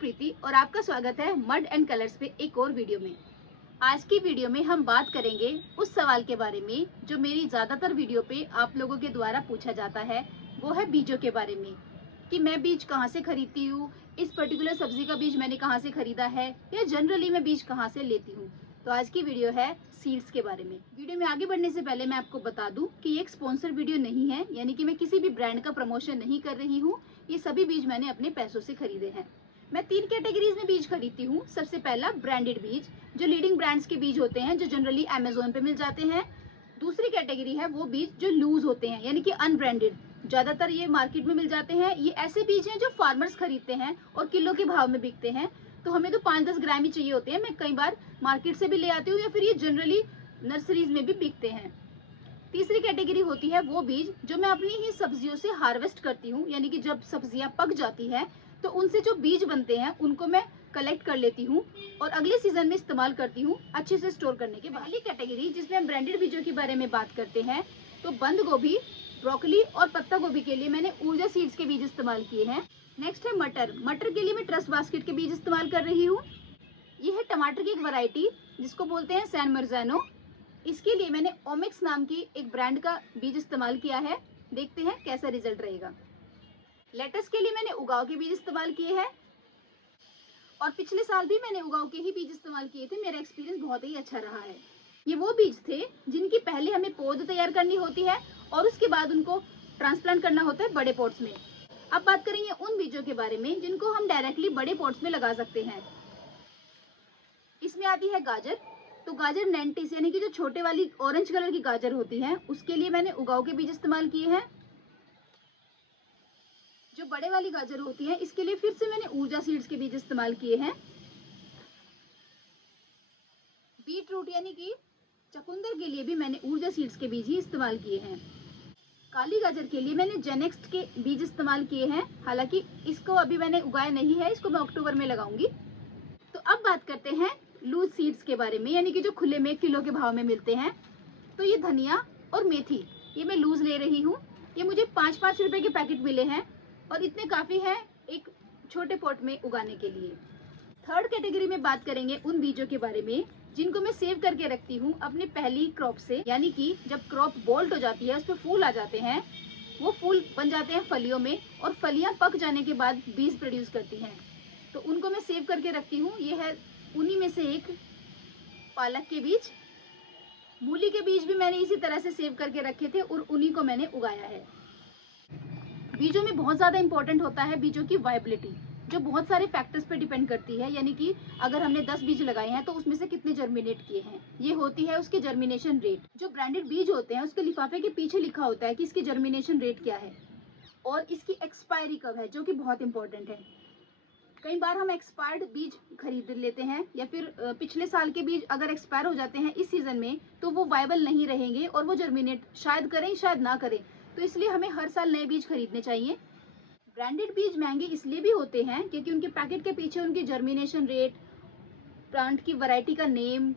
प्रीति और आपका स्वागत है मड एंड कलर्स पे एक और वीडियो में। आज की वीडियो में हम बात करेंगे उस सवाल के बारे में जो मेरी ज़्यादातर वीडियो पे आप लोगों के द्वारा पूछा जाता है, वो है बीजों के बारे में कि मैं बीज कहाँ से खरीदती हूँ, इस पर्टिकुलर सब्जी का बीज मैंने कहाँ से खरीदा है या जनरली मैं बीज कहाँ से लेती हूँ। तो आज की वीडियो है सीड्स के बारे में। वीडियो में आगे बढ़ने से पहले मैं आपको बता दूं कि ये एक स्पॉन्सर वीडियो नहीं है, यानी कि मैं किसी भी ब्रांड का प्रमोशन नहीं कर रही हूँ। ये सभी बीज मैंने अपने पैसों से खरीदे हैं। मैं 3 कैटेगरीज में बीज खरीदती हूँ। सबसे पहला ब्रांडेड बीज, जो लीडिंग ब्रांड्स के बीज होते हैं, जो जनरली अमेजोन पे मिल जाते हैं। दूसरी कैटेगरी है वो बीज जो लूज होते हैं, यानी कि अनब्रांडेड, ज्यादातर ये मार्केट में मिल जाते हैं। ये ऐसे बीज हैं जो फार्मर्स खरीदते हैं और किलो के भाव में बिकते हैं, तो हमें तो 5-10 ग्राम ही चाहिए होते हैं। मैं कई बार मार्केट से भी ले आती हूँ या फिर ये जनरली नर्सरीज में भी बिकते हैं। तीसरी कैटेगरी होती है वो बीज जो मैं अपनी ही सब्जियों से हार्वेस्ट करती हूँ, यानी कि जब सब्जियां पक जाती है तो उनसे जो बीज बनते हैं उनको मैं कलेक्ट कर लेती हूँ और अगले सीजन में इस्तेमाल करती हूँ अच्छे से स्टोर करने के बाद। पहली कैटेगरी जिसमें हम ब्रांडेड बीजों के बारे में बात करते हैं, तो बंद गोभी, ब्रोकली और पत्ता गोभी के लिए मैंने ऊर्जा सीड्स के बीज इस्तेमाल किए हैं। नेक्स्ट है मटर। मटर के लिए मैं ट्रस्ट बास्केट के बीज इस्तेमाल कर रही हूँ। ये है टमाटर की एक वैरायटी जिसको बोलते हैं सैन मर्जानो। इसके लिए मैंने ओमिक्स नाम की एक ब्रांड का बीज इस्तेमाल किया है। देखते हैं कैसा रिजल्ट रहेगा। लेटस के लिए मैंने उगाव के बीज इस्तेमाल किए हैं और पिछले साल भी मैंने उगाव के ही बीज इस्तेमाल किए थे। मेरा एक्सपीरियंस बहुत ही अच्छा रहा है। ये वो बीज थे जिनकी पहले हमें पौध तैयार करनी होती है और उसके बाद उनको ट्रांसप्लांट करना होता है बड़े पॉट्स में। अब बात करेंगे उन बीजों के बारे में जिनको हम डायरेक्टली बड़े पॉट्स में लगा सकते हैं। इसमें आती है गाजर। तो गाजर नेंटिस, यानी कि जो छोटे वाली ऑरेंज कलर की गाजर होती है, उसके लिए मैंने उगाव के बीज इस्तेमाल किए हैं। जो बड़े वाली गाजर होती है इसके लिए फिर से मैंने ऊर्जा सीड्स के बीज इस्तेमाल किए हैं। बीट रूट यानी कि चकुंदर के लिए भी मैंने ऊर्जा सीड्स के बीज ही इस्तेमाल किए हैं। काली गाजर के लिए मैंने जेनेक्स्ट के बीज इस्तेमाल किए हैं। हालांकि इसको अभी मैंने उगाया नहीं है, इसको मैं अक्टूबर में लगाऊंगी। तो अब बात करते हैं लूज सीड्स के बारे में, यानी कि जो खुले में किलो के भाव में मिलते हैं। तो ये धनिया और मेथी, ये मैं लूज ले रही हूँ। ये मुझे 5-5 रुपए के पैकेट मिले हैं और इतने काफी हैं एक छोटे पॉट में उगाने के लिए। थर्ड कैटेगरी में बात करेंगे उन बीजों के बारे में जिनको मैं सेव करके रखती हूँ अपनी पहली क्रॉप से, यानी कि जब क्रॉप बोल्ट हो जाती है, उस पर फूल आ जाते हैं, वो फूल बन जाते हैं फलियों में और फलियां पक जाने के बाद बीज प्रोड्यूस करती हैं, तो उनको मैं सेव करके रखती हूँ। ये है उन्हीं में से एक पालक के बीज। मूली के बीज भी मैंने इसी तरह से सेव करके रखे थे और उन्हीं को मैंने उगाया है। बीजों में बहुत ज्यादा इंपॉर्टेंट होता है बीजों की वायबिलिटी, जो बहुत सारे फैक्टर्स पे डिपेंड करती है। यानी कि अगर हमने 10 बीज लगाए हैं तो उसमें से कितने जर्मिनेट किए हैं, ये होती है उसकी जर्मिनेशन रेट। जो ब्रांडेड बीज होते हैं उसके लिफाफे के पीछे लिखा होता है कि इसकी जर्मिनेशन रेट क्या है और इसकी एक्सपायरी कब है, जो कि बहुत इंपॉर्टेंट है। कई बार हम एक्सपायर्ड बीज खरीद लेते हैं या फिर पिछले साल के बीज अगर एक्सपायर हो जाते हैं इस सीजन में तो वो वायबल नहीं रहेंगे और वो जर्मिनेट शायद करें शायद ना करें, तो इसलिए हमें हर साल नए बीज खरीदने चाहिए। ब्रांडेड बीज महंगे इसलिए भी होते हैं क्योंकि उनके पैकेट के पीछे उनकी जर्मिनेशन रेट, प्लांट की वैरायटी का नेम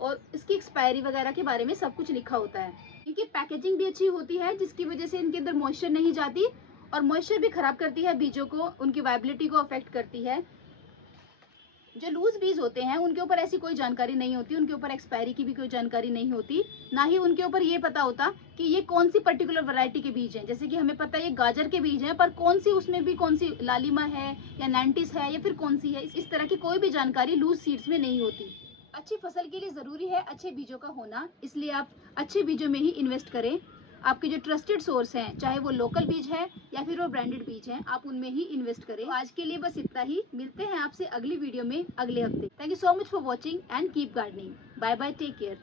और इसकी एक्सपायरी वगैरह के बारे में सब कुछ लिखा होता है। इनकी पैकेजिंग भी अच्छी होती है जिसकी वजह से इनके अंदर मॉइस्चर नहीं जाती और मॉइस्चर भी खराब करती है बीजों को, उनकी वायबिलिटी को अफेक्ट करती है। जो लूज बीज होते हैं उनके ऊपर ऐसी कोई जानकारी नहीं होती, उनके ऊपर एक्सपायरी की भी कोई जानकारी नहीं होती, ना ही उनके ऊपर ये पता होता कि ये कौन सी पर्टिकुलर वैरायटी के बीज हैं। जैसे कि हमें पता है ये गाजर के बीज हैं, पर कौन सी उसमें भी कौन सी लालिमा है या नैंटिस है या फिर कौन सी है, इस तरह की कोई भी जानकारी लूज सीड्स में नहीं होती। अच्छी फसल के लिए जरूरी है अच्छे बीजों का होना, इसलिए आप अच्छे बीजों में ही इन्वेस्ट करें। आपके जो ट्रस्टेड सोर्स हैं, चाहे वो लोकल बीज है या फिर वो ब्रांडेड बीज हैं, आप उनमें ही इन्वेस्ट करें। तो आज के लिए बस इतना ही। मिलते हैं आपसे अगली वीडियो में अगले हफ्ते। Thank you so much for watching and keep gardening. Bye bye, take care.